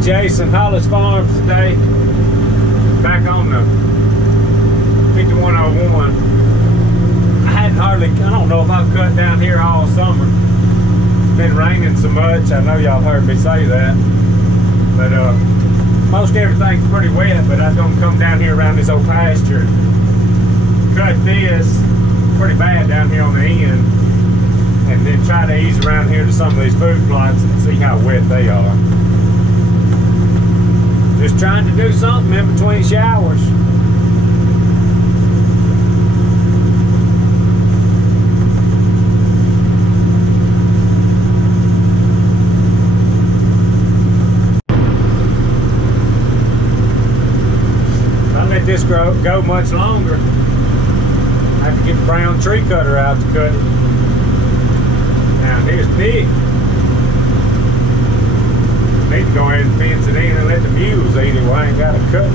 at Jason Hollis Farms today. Back on the 5101. I hadn't hardly, I don't know if I've cut down here all summer. It's been raining so much. I know y'all heard me say that. But most everything's pretty wet, but I was gonna come down here around this old pasture. Cut this pretty bad down here on the end. And then try to ease around here to some of these food plots and see how wet they are. Just trying to do something in between showers. If I let this go much longer, I have to get the brown tree cutter out to cut it. Now here's big. Need to go ahead and fence it in and let the mules eat it while I ain't got to cut it.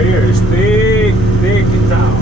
Here is thick, thick and tall.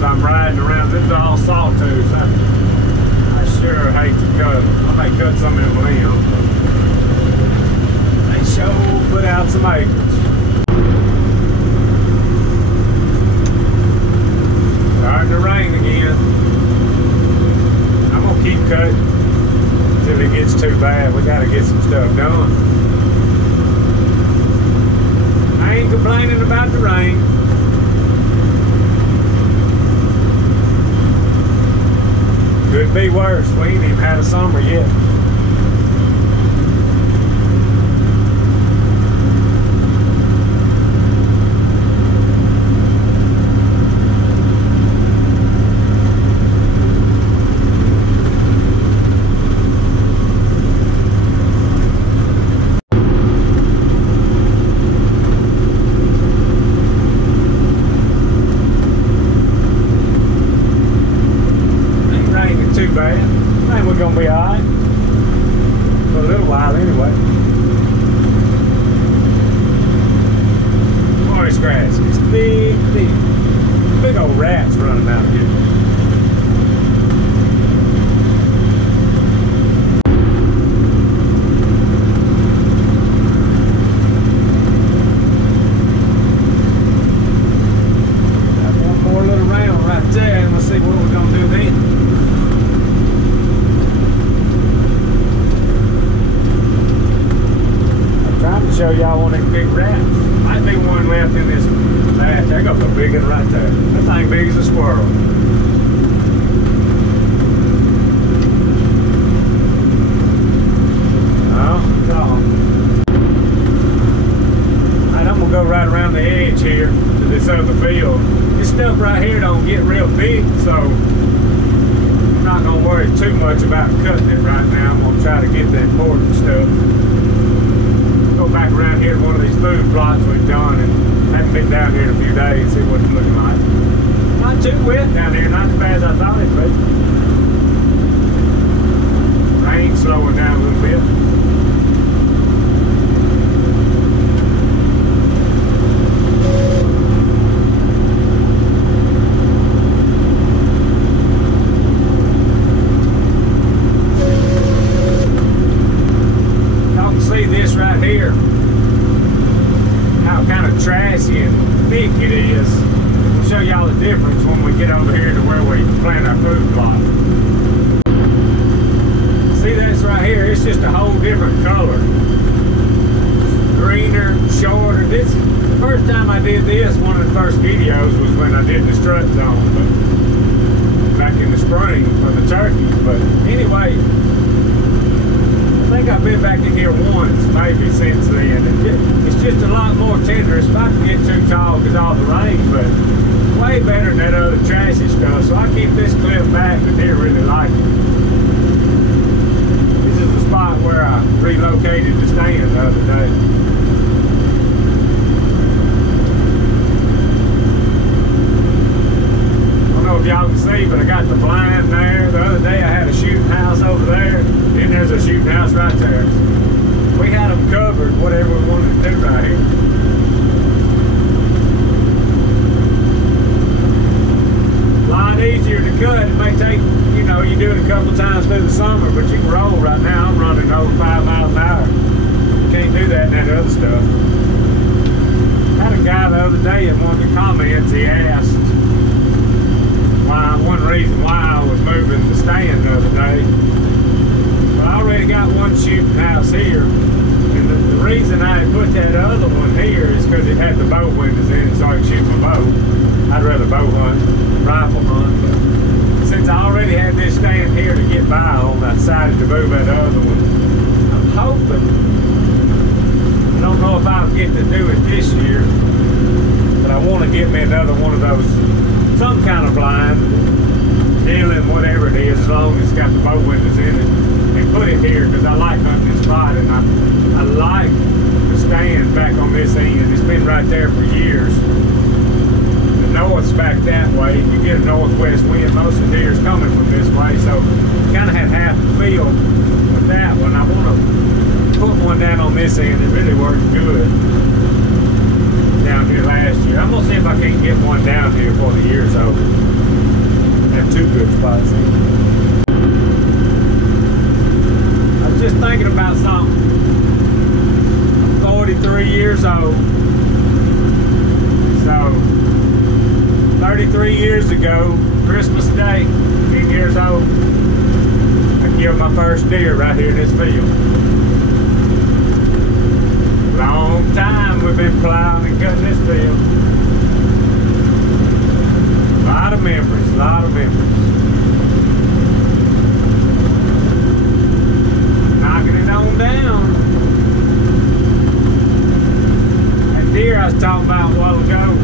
I'm riding around, this is all sawtooth. I sure hate to cut them. I may cut some of them limbs. They sure put out some acres. Starting to rain again. I'm gonna keep cutting until it gets too bad. We gotta get some stuff done. I ain't complaining about the rain. Could be worse. We ain't even had a summer yet. Too bad. I think we're gonna be alright for a little while anyway. Forest grass is big, big. Big old rats running out here. Got one more little round right there, and we'll see what we're gonna do then. Show y'all one of them big rats. Might be one left in this patch. I got the big one right there. That thing big as a squirrel. Oh, it's all. Alright, I'm gonna go right around the edge here to this other field. This stuff right here don't get real big, so I'm not gonna worry too much about cutting it right now. I'm gonna try to get the important stuff. Go back around here to one of these food plots we've done and haven't been down here in a few days, see what it's looking like. Not too wet down here, not as bad as I thought it'd be. Rain slowing down a little bit. Right here, how kind of trashy and thick it is. We'll show y'all the difference when we get over here to where we plant our food plot. See this right here, it's just a whole different color. greener, shorter. This the first time I did this, one of the first videos was when I did the strut zone, but back in the spring for the turkeys. But anyway, I think I've been back in here once, maybe since then. And it's just a lot more tender. It's about to get too tall because all the rain, but way better than that other trashy stuff. So I keep this clip back, but they really like it. This is the spot where I relocated the stand the other day. I don't know if y'all can see, but I got the blind there. The other day I had a shooting house over there. Then there's a shooting house right there. We had them covered, whatever we wanted to do right here. A lot easier to cut. It may take, you know, you do it a couple times through the summer, but you can roll right now. I'm running over 5 miles an hour. You can't do that in that other stuff. I had a guy the other day in one of the comments, he asked one reason why I was moving the stand the other day. Well, I already got one shooting house here, and the reason I had put that other one here is because it had the bow windows in it, so I could shoot my bow. I'd rather bow hunt, rifle hunt, but since I already had this stand here to get by on, I decided to move that other one. I'm hoping, I don't know if I'll get to do it this year, but I want to get me another one of those, some kind of blind, dealing, whatever it is, as long as it's got the bow windows in it, and put it here because I like hunting this spot, and I like the stand back on this end. It's been right there for years. The north's back that way. You get a northwest wind, most of the deer's coming from this way, so kind of had half the field with that one. I want to put one down on this end. It really worked good down here last year. I'm gonna see if I can't get one down here before the year's over. Have two good spots here. I was just thinking about something. I'm 43 years old. So 33 years ago, Christmas Day, 10 years old, I killed my first deer right here in this field. Long time we've been plowing and cutting this field. A lot of memories, a lot of memories. Knocking it on down. That deer I was talking about a while ago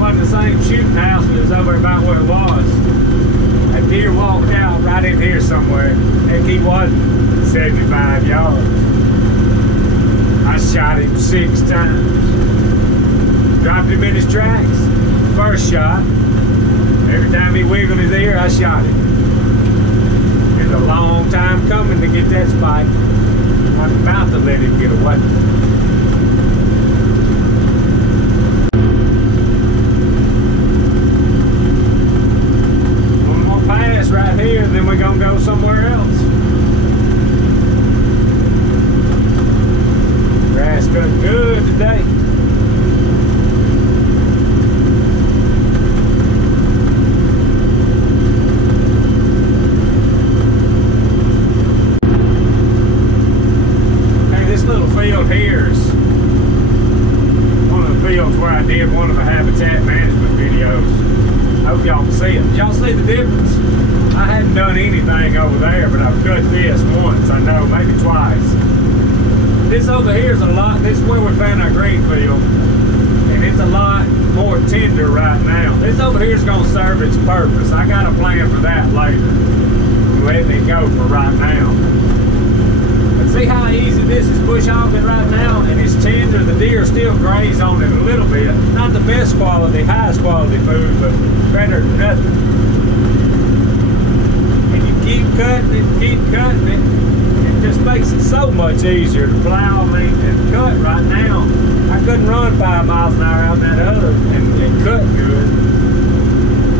wasn't the same shooting house, it was over about where it was. That deer walked out right in here somewhere. Heck, he wasn't 75 yards. I shot him 6 times. Dropped him in his tracks. First shot. Every time he wiggled his ear, I shot him. It's a long time coming to get that spike. I'm about to let him get away. One more pass right here, then we're gonna go somewhere else. Grass cut good today. Okay, this little field here is one of the fields where I did one of the habitat management videos. I hope y'all can see it. Y'all see the difference? I hadn't done anything over there, but I've cut this once, I know, maybe twice. This over here is a lot, this is where we found our green field, and it's a lot more tender right now. This over here is going to serve its purpose. I got a plan for that later. I'm letting it go for right now. But see how easy this is bush hogging right now, and it's tender. The deer still graze on it a little bit. Not the best quality, highest quality food, but better than nothing. And you keep cutting it, keep cutting it. It just makes it so much easier to plow, and cut right now. I couldn't run 5 miles an hour out that other and cut good.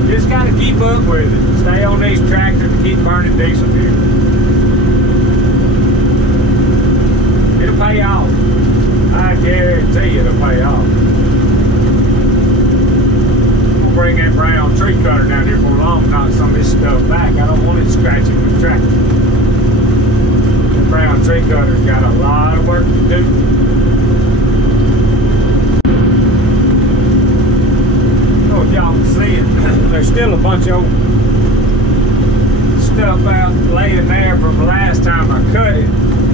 Just gotta keep up with it. Stay on these tractors and keep burning diesel fuel. It'll pay off. I guarantee you it'll pay off. I'm gonna bring that brown tree cutter down here for long and knock some of this stuff back. I don't want it scratching with the tractor. Brown tree cutter's got a lot of work to do. there's still a bunch of old stuff out laying there from the last time I cut it.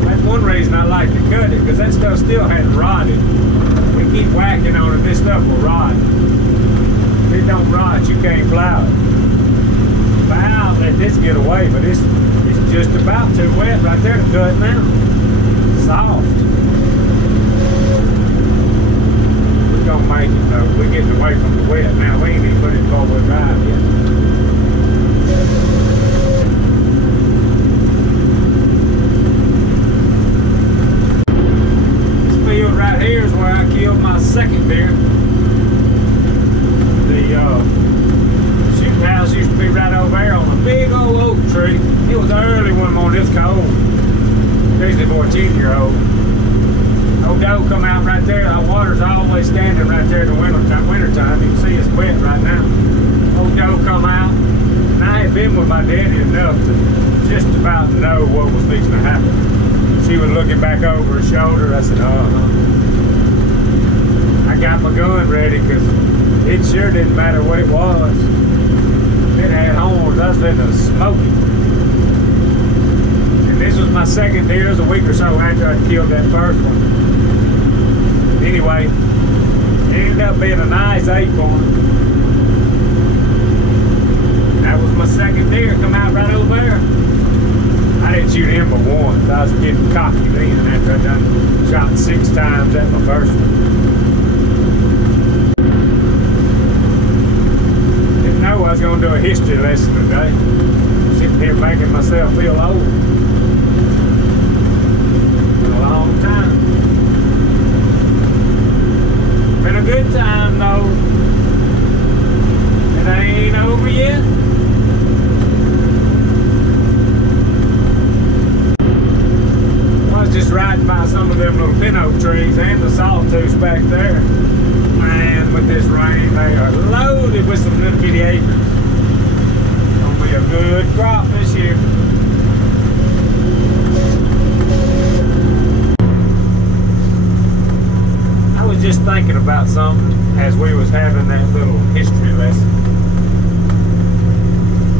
That's one reason I like to cut it, because that stuff still hadn't rotted. We keep whacking on it, this stuff will rot. If it don't rot, you can't plow it. I'll let this get away, but it's just about too wet right there to cut now. Soft. We're gonna make it though. We're getting away from the wet now. We ain't even put it in four-wheel drive yet. This field right here is where I killed my second deer. The shooting house used to be right over there on a big old oak tree. It was an early one on this cold. Usually for a 10-year-old. Old doe come out right there. The water's always standing right there in the wintertime. You can see it's wet right now. Old doe come out. And I had been with my daddy enough to just about know what was fixing to happen. She was looking back over her shoulder. I said, I got my gun ready, because it sure didn't matter what it was. It had horns. I was finna smoke it. And this was my second deer. It was a week or so after I killed that first one. Anyway, it ended up being a nice acorn. That was my second deer. Come out right over there. I didn't shoot him but once. I was getting cocky then after I done shot 6 times at my first one. Didn't know I was going to do a history lesson today. Sitting here making myself feel old. For a long time. Been a good time though. It ain't over yet. I was just riding by some of them little pin oak trees and the sawtooths back there. Man, with this rain, they are loaded with some little bitty acres. Gonna be a good crop this year. I was just thinking about something as we was having that little history lesson.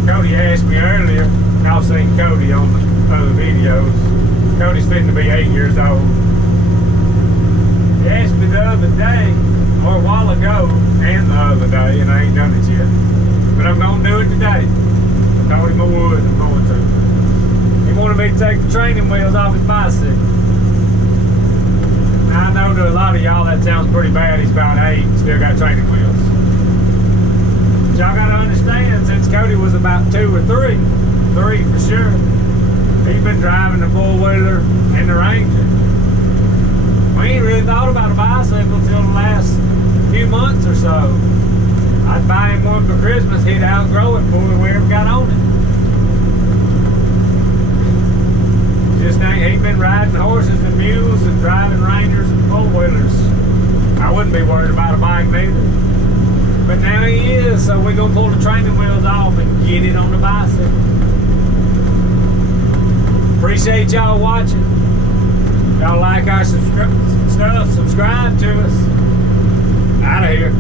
Cody asked me earlier, y'all seen Cody on the other videos. Cody's fitting to be 8 years old. He asked me the other day, or a while ago, and the other day, and I ain't done it yet. But I'm gonna do it today. I told him I would, I'm going to. He wanted me to take the training wheels off his bicycle. Now I know to a lot of y'all that sounds pretty bad. He's about 8 and still got training wheels. But y'all gotta understand, since Cody was about 2 or 3 for sure, he's been driving the 4-wheeler and the Ranger. We ain't really thought about a bicycle till the last few months or so. I'd buy him one for Christmas, he'd outgrow it before we ever got on it. Just ain't been riding horses and mules and driving Rangers and 4-wheelers. I wouldn't be worried about a bike neither. But now he is, so we're gonna pull the training wheels off and get it on the bicycle. Appreciate y'all watching. Y'all like our stuff, subscribe to us. Out of here.